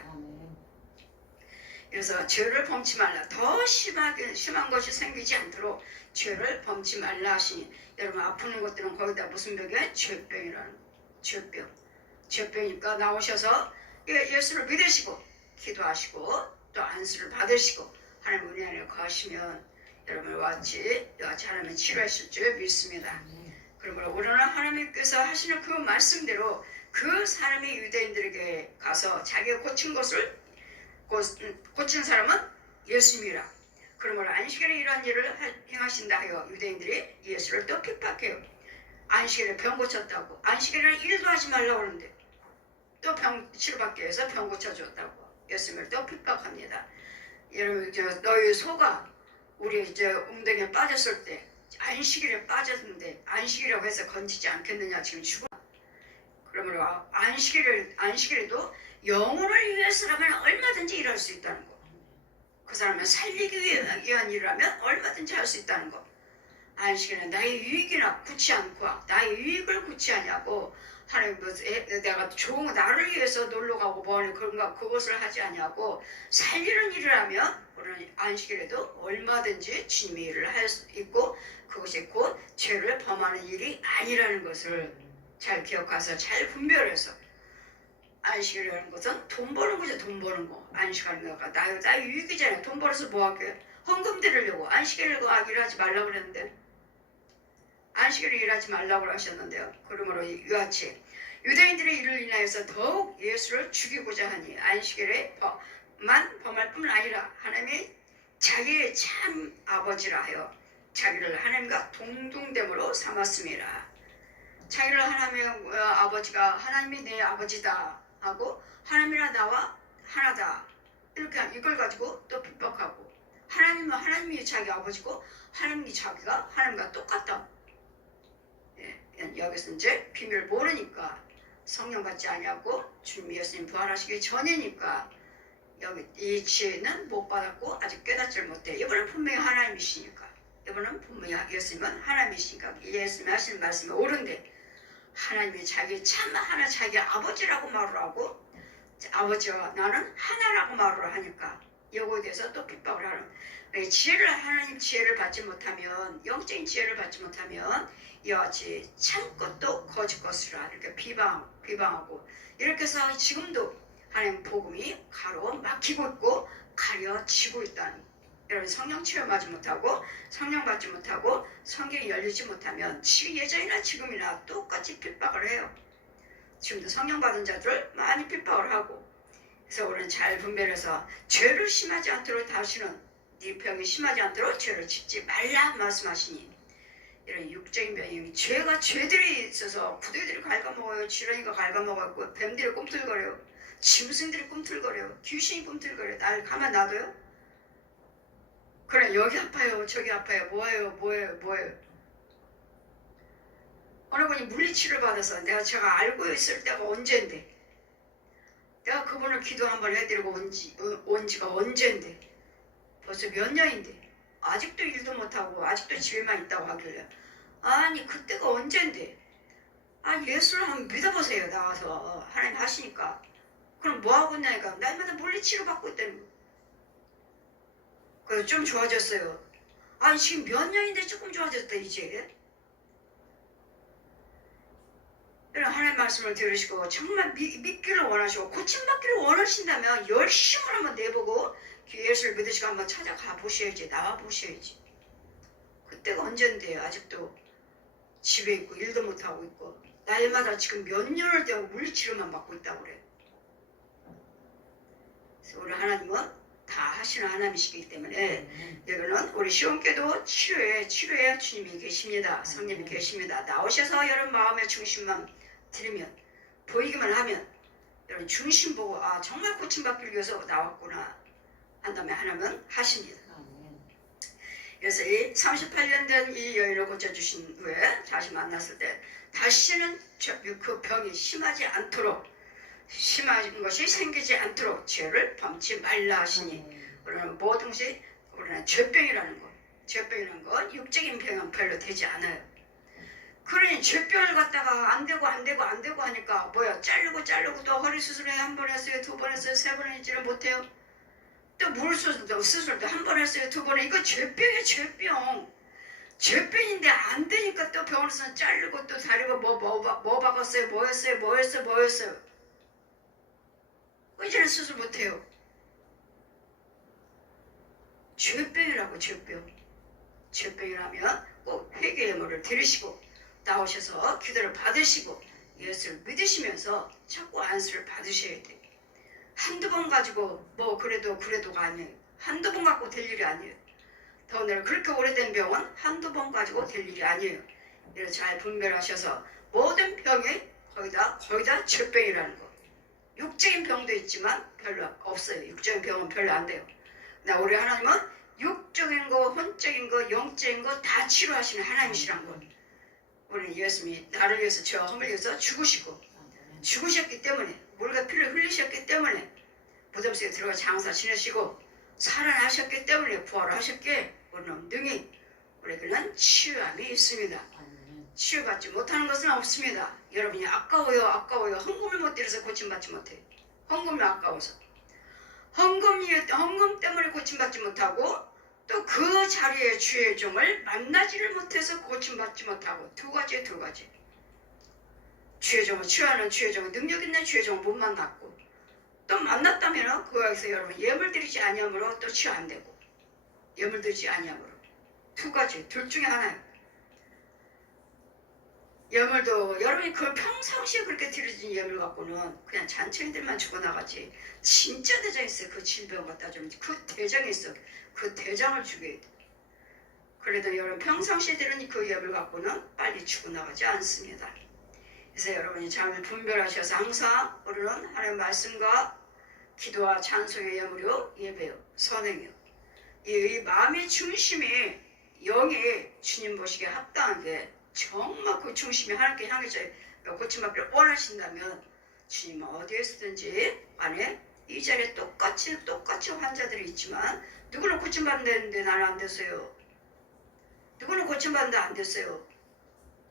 그래서 죄를 범치 말라. 더 심한 것이 생기지 않도록 죄를 범치 말라 하시니 여러분 아프는 것들은 거기다 무슨 병이야? 죄병이라는 거. 죄병이니까 나오셔서 예수를 믿으시고 기도하시고 또 안수를 받으시고 하나님 은혜 안에 거하시면 여러분 이같이 하나님은 치료하실 줄 믿습니다. 그러므로 우리는 하나님께서 하시는 그 말씀대로 그 사람이 유대인들에게 가서 자기가 고친 것을 고친 사람은 예수님이라. 그러므로 안식일에 이러한 일을 행하신다 하여 유대인들이 예수를 또 핍박해요. 안식일에 병 고쳤다고. 안식일에는 일도 하지 말라고 그러는데 또 병 치료받기 위해서 병 고쳐줬다고. 예수님을 또 핍박합니다. 여러분, 너희 소가 우리 이제 웅덩이에 빠졌을 때 안식일에 빠졌는데 안식이라고 해서 건지지 않겠느냐. 지금 죽어. 그러므로 안식일에도 영혼을 위해서라면 얼마든지 일할 수 있다는 거. 그 사람을 살리기 위한 일을 하면 얼마든지 할 수 있다는 거. 안식일은 나의 유익이나 굳지 않고 나의 유익을 굳지 않냐고. 하나님 내가 좋은 나를 위해서 놀러 가고 뭐하는 그런가 그것을 하지 않냐고. 살리는 일을 하면 우리는 안식일에도 얼마든지 주님의 일을 할 수 있고 그것이 곧 죄를 범하는 일이 아니라는 것을 잘 기억해서 잘 분별해서. 안식이라는 것은 돈 버는 거죠. 돈 버는 거. 안식하는 거가 나의 유익이잖아요. 돈 벌어서 뭐 할게요? 헌금 드리려고. 안식일을 일하지 말라고 그랬는데 안식일을 일하지 말라고 하셨는데요. 그러므로 이같이 유대인들의 일을 인하여서 더욱 예수를 죽이고자 하니 안식일에만 범할 뿐 아니라 하나님이 자기의 참 아버지라 하여 자기를 하나님과 동등됨으로 삼았음이라. 자기를 하나님의 아버지가 하나님이 내 아버지다 하고 하나님이나 나와 하나다 이렇게 이걸 가지고 또 핍박하고 하나님이 자기 아버지고 하나님이 자기가 하나님과 똑같다. 예, 여기서 이제 비밀을 모르니까 성령 받지 아니하고 주님 예수님 부활하시기 전이니까 여기 이 지혜는 못 받았고 아직 깨닫지를 못해. 이분은 분명히 하나님이시니까. 이분은 분명히 예수님은 하나님이시니까 예수님이 하시는 말씀이 옳은데 하나님이 자기 참 하나 자기 아버지라고 말을 하고 아버지와 나는 하나라고 말을 하니까 이거에 대해서 또 핍박을 하는. 하나님 지혜를 받지 못하면 영적인 지혜를 받지 못하면 이와 같이 참 것도 거짓 것이라 이렇게 비방하고 이렇게 해서 지금도 하나님 복음이 가로막히고 있고 가려지고 있다는. 여러분 성령 체험하지 못하고 성령 받지 못하고 성경이 열리지 못하면 예전이나 지금이나 똑같이 핍박을 해요. 지금도 성령 받은 자들 많이 핍박을 하고. 그래서 우리는 잘 분별해서 죄를 심하지 않도록 다시는 네 병이 심하지 않도록 죄를 짓지 말라 말씀하시니. 이런 육적인 병이 죄들이 있어서 부대들이 갉아먹어요. 지렁이가 갉아먹어요. 뱀들이 꿈틀거려요. 짐승들이 꿈틀거려요. 귀신이 꿈틀거려요. 날 가만 놔둬요? 그래 여기 아파요 저기 아파요 뭐예요. 어느 분이 물리치료를 받아서 제가 알고 있을 때가 언젠데 내가 그분을 기도 한번 해드리고 온 지가 언젠데 벌써 몇 년인데 아직도 일도 못하고 아직도 집에만 있다고 하길래 아니 그때가 언젠데 예수를 한번 믿어보세요. 나와서 하나님 하시니까. 그럼 뭐하고 있냐니까 날마다 물리치료 받고 있다는 거. 그래서 좀 좋아졌어요. 지금 몇 년인데 조금 좋아졌다 이제. 이런 하나님 말씀을 들으시고 정말 믿기를 원하시고 고침받기를 원하신다면 열심히 한번 내보고 예수를 믿으시고 한번 찾아가 보셔야지. 나와 보셔야지. 그때가 언젠데요. 아직도 집에 있고 일도 못하고 있고 날마다 지금 몇 년을 되고 물리치료만 받고 있다고 그래. 그래서 우리 하나님은 다 하시는 하나님이시기 때문에 여기는 우리 시온교도 치료에 주님이 계십니다. 성령이 계십니다. 나오셔서 여러분 마음의 중심만 들으면 보이기만 하면 여러분 중심 보고 정말 고침받기 위해서 나왔구나 한 다음에 하나님은 하십니다. 그래서 이 38년 된 이 여인을 고쳐주신 후에 다시 만났을 때 다시는 그 병이 심하지 않도록 심한 것이 생기지 않도록 죄를 범치 말라 하시니 우리는 모든 것이 우리는 죄병이라는 건 육적인 병은 별로 되지 않아요. 그러니 죄병을 갖다가 안 되고 하니까 뭐야 자르고 또 허리 수술에 한 번 했어요, 두 번 했어요, 세 번 했지를 못해요. 또 물 수술도 한 번 했어요, 두 번. 이거 죄병이에요. 죄병인데 안 되니까 또 병원에서 자르고 또 다리고 뭐 박았어요, 뭐 했어요. 이제는 수술 못해요. 죄병이라고. 죄병이라면 꼭 회개의 물을 들으시고 나오셔서 기도를 받으시고 예수를 믿으시면서 자꾸 안수를 받으셔야 돼. 한두 번 가지고 뭐 그래도가 아니에요. 한두 번 갖고 될 일이 아니에요. 더군다나 그렇게 오래된 병은 한두 번 가지고 될 일이 아니에요. 이를 잘 분별하셔서 모든 병이 거의 다 죄병이라는 거. 육적인 병도 있지만 별로 없어요. 육적인 병은 별로 안 돼요. 나 우리 하나님은 육적인 거, 혼적인 거, 영적인 거 다 치료하시는 하나님이시란 거. 우리 예수님이 나를 위해서 죄와 허물 위해서 죽으셨기 때문에 물과 피를 흘리셨기 때문에 무덤 속에 들어가 장사 지내시고 살아나셨기 때문에 부활을 하셨기에 우리는 능히 우리에게는 치유함이 있습니다. 치유받지 못하는 것은 없습니다. 여러분이 아까워요. 헌금을 못 드려서 고침받지 못해요. 헌금이 아까워서. 헌금 때문에 고침받지 못하고 또 그 자리에 주의 종을 만나지를 못해서 고침받지 못하고 두 가지. 주의 종을 치유하는 주의 종은 능력 있는 주의 종을 못 만났고 또 만났다면 그거에서 여러분 예물 드리지 아니함으로 또 치유 안 되고 예물 드리지 아니함으로 두 가지 둘 중에 하나예요. 예물도 여러분이 그 평상시에 그렇게 드려진 예물 갖고는 그냥 잔챙이들만 죽어나가지 진짜 대장 있어요. 그 질병 갖다 주면 그 대장이 있어. 그 대장을 죽여야 돼. 그래도 여러분 평상시에 드린 그 예물 갖고는 빨리 죽어나가지 않습니다. 그래서 여러분이 잘 분별하셔서 항상 우리는 하나님의 말씀과 기도와 찬송의 예물이요 예배요 선행이요 이 마음의 중심이 영이 주님 보시기에 합당한 게 정말 그 중심이 하나님께 향해서 고침받기를 원하신다면 주님은 어디에서든지 안에 이 자리에 똑같이 환자들이 있지만 누구는 고침받는데 나는 안 됐어요. 누구는 고침받는데 안 됐어요.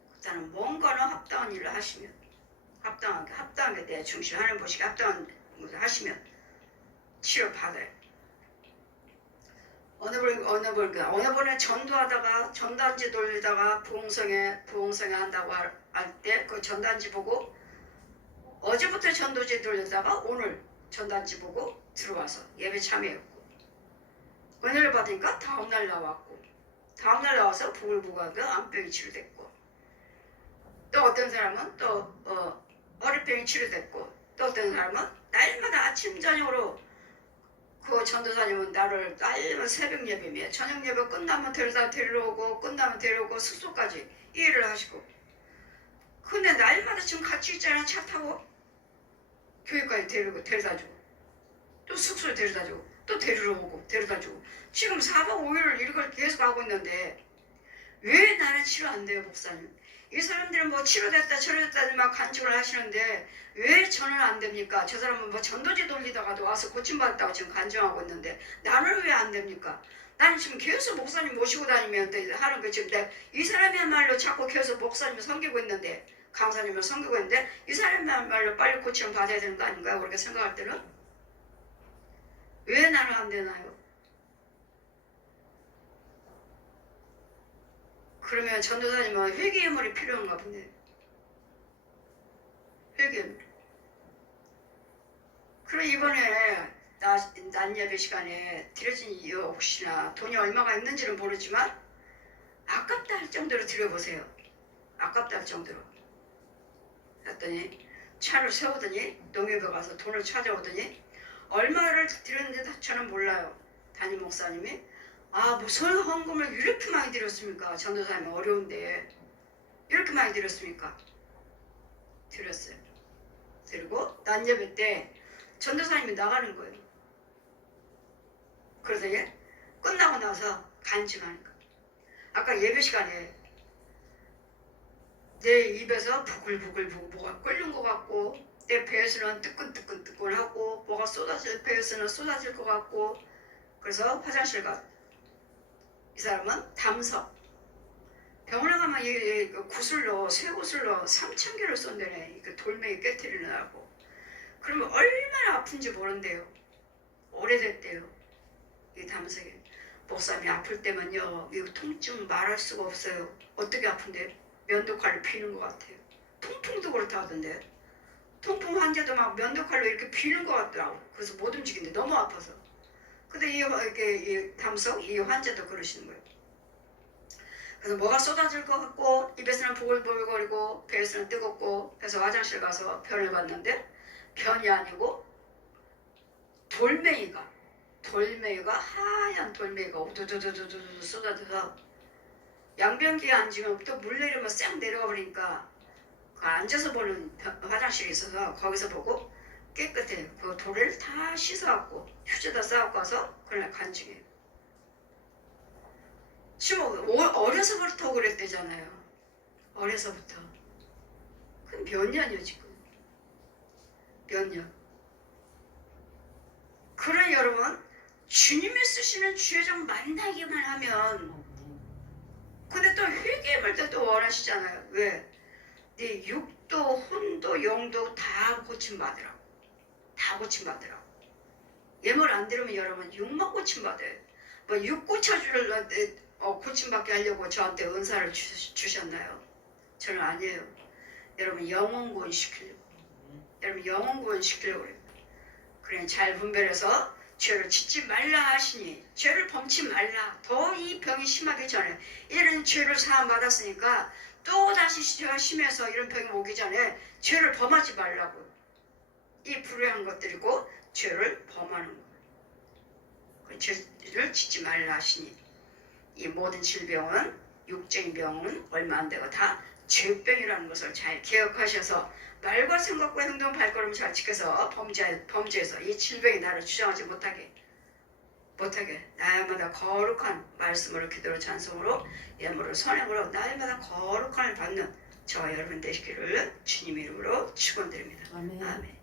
그렇다면 뭔가는 합당한 일을 하시면 합당하게 내 중심 하나님 보시기에 합당한 것을 하시면 치료받아요. 어느 번에 전도하다가 전단지 돌리다가 부흥성에 한다고 할 때 그 전단지 보고 어제부터 전도지 돌리다가 오늘 전단지 보고 들어와서 예배 참여했고 은혜를 받으니까 다음날 나와서 부글부글하게 암병이 치료됐고 또 어떤 사람은 또 어리병이 치료됐고 또 어떤 사람은 날마다 아침 저녁으로 그 전도사님은 나를 날마다 새벽 예배며 저녁 예배 끝나면 데려오고 숙소까지 이 일을 하시고 근데 날마다 지금 같이 있잖아. 차 타고 교회까지 데려다주고 또 숙소에 데려다주고 또 데려다주고 지금 4박 5일을 이걸 계속 하고 있는데 왜 나는 치료 안 돼요 목사님? 이 사람들은 뭐 치료됐다 막 간증을 하시는데 왜 저는 안 됩니까? 저 사람은 뭐 전도지 돌리다가도 와서 고침받았다고 지금 간증하고 있는데 나는 왜 안 됩니까? 나는 지금 계속 목사님 모시고 다니면 하는 거 지금 이 사람이야말로 자꾸 계속 목사님을 섬기고 있는데 강사님을 섬기고 있는데 이 사람이야말로 빨리 고침을 받아야 되는 거 아닌가요? 그렇게 생각할 때는 왜 나는 안 되나요? 그러면 전도사님은 회개의물이 필요한가 본데 회개의물. 그럼 이번에 낮 예배 시간에 드려진 이유 혹시나 돈이 얼마가 있는지는 모르지만 아깝다 할 정도로 드려보세요. 아깝다 할 정도로. 그랬더니 차를 세우더니 농협에 가서 돈을 찾아오더니 얼마를 드렸는지 저는 몰라요. 담임 목사님이 무슨 헌금을 이렇게 많이 드렸습니까? 전도사님이 어려운데 이렇게 많이 드렸습니까? 드렸어요. 그리고 낮 예배 때 전도사님이 나가는 거예요. 그러더니 끝나고 나서 간증하는 거예요. 아까 예배 시간에 내 입에서 부글부글 뭐가 끓는 것 같고 내 배에서는 뜨끈뜨끈하고 뭐가 배에서는 쏟아질 것 같고 그래서 화장실 가. 이 사람은 담석. 병원에 가면 이 구슬로 쇠구슬로 3,000개를 쏜다네. 그 돌멩이 깨트리느라고. 그러면 얼마나 아픈지 모른대요. 오래됐대요. 이 담석이. 목사님이 아플 때면요. 이 통증 말할 수가 없어요. 어떻게 아픈데? 면도칼로 비는 것 같아요. 통풍도 그렇다 하던데. 통풍 환자도 막 면도칼로 이렇게 비는 것 같더라고. 그래서 못 움직이는데 너무 아파서. 근데 이 담석, 이 환자도 그러시는 거예요. 그래서 뭐가 쏟아질 것 같고 입에서는 보글보글거리고 배에서는 뜨겁고 그래서 화장실 가서 변을 봤는데 변이 아니고 돌멩이가 하얀 돌멩이가 우두두두두두 쏟아져서 양변기에 앉으면 또 물 내리면 싹 내려가 버리니까 그 앉아서 보는 화장실이 있어서 거기서 보고 깨끗해. 그 도래를 다 씻어갖고 휴지에다 싸갖고 와서 그날 간증해요. 지금 어려서부터 그랬대잖아요. 어려서부터. 그 몇 년이요 지금. 몇 년. 그런 여러분 주님이 쓰시는 주여정 만나기만 하면 근데 또 회개할 때 또 원하시잖아요. 왜? 네 육도 혼도 영도 다 고침받으라고. 다 고침받으라고. 예물 안 들으면 여러분 육만 고침받아요. 뭐 육 고쳐주려 고침받게 하려고 저한테 은사를 주셨나요? 저는 아니에요. 여러분 영혼 구원 시키려고. 여러분 영혼 구원 시키려고 그래요. 그래 잘 분별해서 죄를 짓지 말라 하시니 죄를 범치 말라. 더 이 병이 심하기 전에 이런 죄를 사함 받았으니까 또 다시 죄가 심해서 이런 병이 오기 전에 죄를 범하지 말라고. 이 불의한 것들이고 죄를 범하는 거예요. 죄를 짓지 말라 하시니 이 모든 질병은 육적인 병은 얼마 안 되고 다 죄병이라는 것을 잘 기억하셔서 말과 생각과 행동 발걸음을 잘 지켜서 범죄에서 이 질병이 나를 주장하지 못하게 날마다 거룩한 말씀으로 기도로 찬송으로 예물을 선행으로 날마다 거룩함을 받는 저와 여러분 되시기를 주님 이름으로 축원드립니다. 아멘. 아멘.